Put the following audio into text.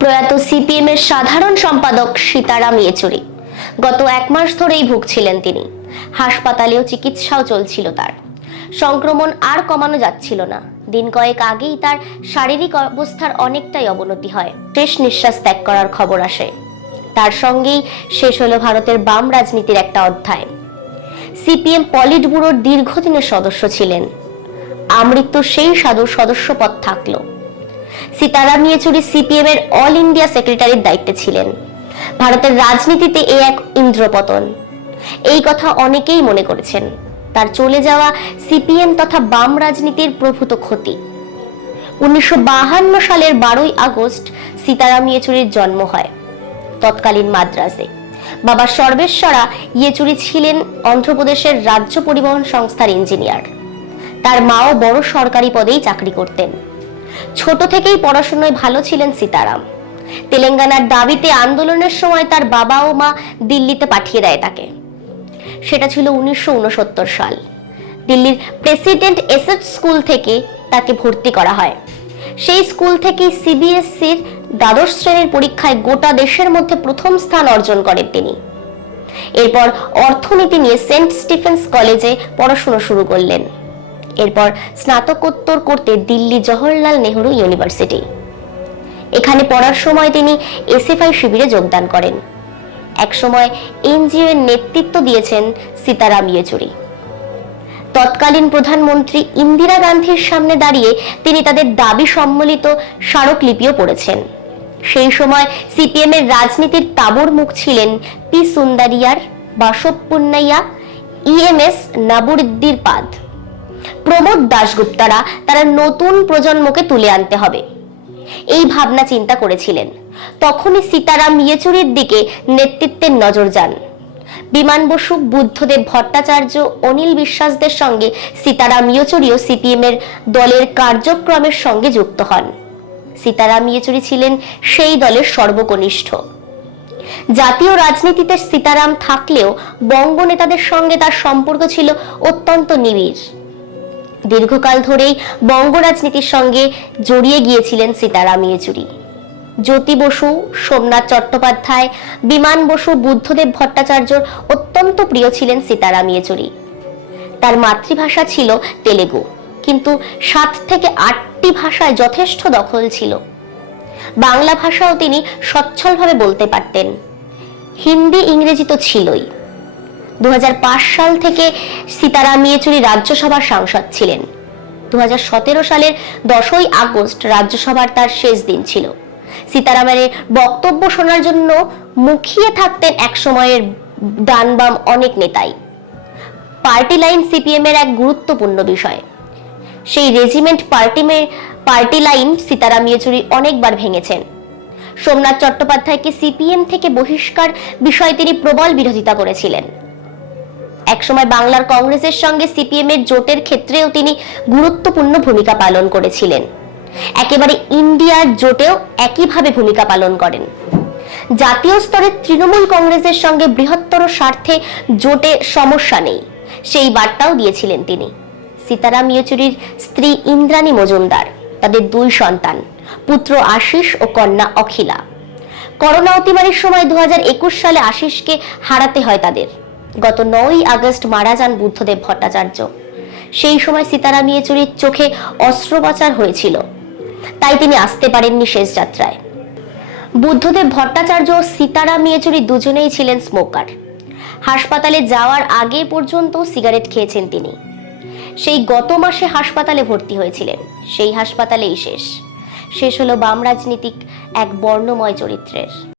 প্রয়াত সিপিএম এর সাধারণ সম্পাদক সীতারাম ইয়েচুরি। গত এক মাস ধরেই ভুগছিলেন তিনি। হাসপাতালেও চিকিৎসাও চলছিল তার। সংক্রমণ আর কমানো যাচ্ছিল না। দিন কয়েক আগেই তার শারীরিক অবস্থার অনেকটাই অবনতি হয়। শেষ নিঃশ্বাস ত্যাগ করার খবর আসে। তার সঙ্গেই শেষ হলো ভারতের বাম রাজনীতির একটা অধ্যায়। সিপিএম পলিট ব্যুরোর দীর্ঘদিনের সদস্য ছিলেন। আমৃত্যু সেই সাধু সদস্য পদ থাকল। সীতারাম ইয়েচুরি সিপিএম এর অল ইন্ডিয়া সেক্রেটারির দায়িত্বে ছিলেন। ভারতের রাজনীতিতে এ এক ইন্দ্রপতন। এই কথা অনেকেই মনে করেছেন। তার চলে যাওয়া সিপিএম তথা বাম রাজনীতির প্রভূত ক্ষতি। উনিশশো সালের বারোই আগস্ট সীতারাম ইয়েচুরির জন্ম হয়, তৎকালীন মাদ্রাজে। বাবা সর্বেশ্বরা ইয়েচুরি ছিলেন অন্ধ্রপ্রদেশের রাজ্য পরিবহন সংস্থার ইঞ্জিনিয়ার। তার মাও বড় সরকারি পদেই চাকরি করতেন। ছোট থেকেই পড়াশোনায় ভালো ছিলেন সীতারাম। তেলেঙ্গানার দাবিতে আন্দোলনের সময় তার বাবা ও মা দিল্লিতে পাঠিয়ে দেয় তাকে। সেটা ছিল উনিশশো সাল। দিল্লির প্রেসিডেন্ট এসএচ স্কুল থেকে তাকে ভর্তি করা হয়। সেই স্কুল থেকেই সিবিএসসির দ্বাদশ শ্রেণির পরীক্ষায় গোটা দেশের মধ্যে প্রথম স্থান অর্জন করেন তিনি। এরপর অর্থনীতি নিয়ে সেন্ট স্টিফেন্স কলেজে পড়াশোনা শুরু করলেন। এরপর স্নাতকোত্তর করতে দিল্লি জওহরলাল নেহরু ইউনিভার্সিটি। এখানে পড়ার সময় তিনি এসএফআই শিবিরে যোগদান করেন। একসময় এনজিও এর নেতৃত্ব দিয়েছেন সীতারাম ইয়েচুরি। তৎকালীন প্রধানমন্ত্রী ইন্দিরা গান্ধীর সামনে দাঁড়িয়ে তিনি তাদের দাবি সম্মিলিত স্মারকলিপিও পড়েছেন। সেই সময় সিপিএম এর রাজনীতির তাবর মুখ ছিলেন পি সুন্দারিয়ার বাসব পুন্নাইয়া ইএমএস নাবুরুদ্দির পাদ। প্রমোদ দাশগুপ্তারা তারা নতুন প্রজন্মকে তুলে আনতে হবে। এই ভাবনা চিন্তা করেছিলেন। তখনই সীতারাম ইয়েচুরির দিকে নেতৃত্বের নজর যান। বিমান বসু বুদ্ধদেব ভট্টাচার্য, অনিল বিশ্বাসদের সঙ্গে সীতারাম ইয়েচুরিও সিপিএম এর দলের কার্যক্রমের সঙ্গে যুক্ত হন। সীতারাম ইয়েচুরি ছিলেন সেই দলের সর্বকনিষ্ঠ। জাতীয় রাজনীতিতে সীতারাম থাকলেও বঙ্গ নেতাদের সঙ্গে তার সম্পর্ক ছিল অত্যন্ত নিবিড়। দীর্ঘকাল ধরেই বঙ্গ রাজনীতির সঙ্গে জড়িয়ে গিয়েছিলেন সীতারাম ইয়েচুরি। জ্যোতি বসু, সোমনাথ চট্টোপাধ্যায়, বিমান বসু, বুদ্ধদেব ভট্টাচার্যর অত্যন্ত প্রিয় ছিলেন সীতারাম ইয়েচুরি। তার মাতৃভাষা ছিল তেলেগু, কিন্তু সাত থেকে আটটি ভাষায় যথেষ্ট দখল ছিল। বাংলা ভাষাও তিনি সচ্ছলভাবে বলতে পারতেন। হিন্দি, ইংরেজি তো ছিলই। দু হাজার পাঁচ সাল থেকে সীতারাম ইয়েচুরি রাজ্যসভার সাংসদ ছিলেন। দু হাজার সতেরো সালের দশই আগস্ট রাজ্যসভার তার শেষ দিন ছিল। সীতারামের বক্তব্য শোনার জন্য মুখিয়ে থাকতেন এক সময়ের ডান বাম অনেক নেতাই। পার্টি লাইন সিপিএম এর এক গুরুত্বপূর্ণ বিষয়। সেই regiment party party line Sitaram Yechury অনেকবার ভেঙেছেন। সোমনাথ চট্টোপাধ্যায়কে সিপিএম থেকে বহিষ্কার বিষয়ে তিনি প্রবল বিরোধিতা করেছিলেন। একসময় বাংলার কংগ্রেসের সঙ্গে সিপিএম এর জোটের ক্ষেত্রেও তিনি গুরুত্বপূর্ণ ভূমিকা পালন করেছিলেন। একেবারে ইন্ডিয়ার জোটেও একইভাবে ভূমিকা পালন করেন। জাতীয় স্তরে তৃণমূল কংগ্রেসের সঙ্গে বৃহত্তর স্বার্থে জোটে সমস্যা নেই, সেই বার্তাও দিয়েছিলেন তিনি। সীতারাম ইয়েচুরির স্ত্রী ইন্দ্রাণী মজুমদার, তাদের দুই সন্তান, পুত্র আশিস ও কন্যা অখিলা। করোনা অতিমারির সময় দু হাজার একুশ সালে আশিসকে হারাতে হয় তাদের। গত নয়ই আগস্ট মারা যান বুদ্ধদেব ভট্টাচার্য। সেই সময় সীতারাম ইয়েচুরির চোখে অস্ত্রোপচার হয়েছিল। তাই তিনি আসতে পারেননি শেষ যাত্রায়। বুদ্ধদেব ভট্টাচার্য ও সীতারাম ইয়েচুরি দুজনেই ছিলেন স্মোকার। হাসপাতালে যাওয়ার আগে পর্যন্ত সিগারেট খেয়েছেন তিনি। সেই গত মাসে হাসপাতালে ভর্তি হয়েছিলেন। সেই হাসপাতালেই শেষ। শেষ হলো বাম রাজনীতিক এক বর্ণময় চরিত্রের।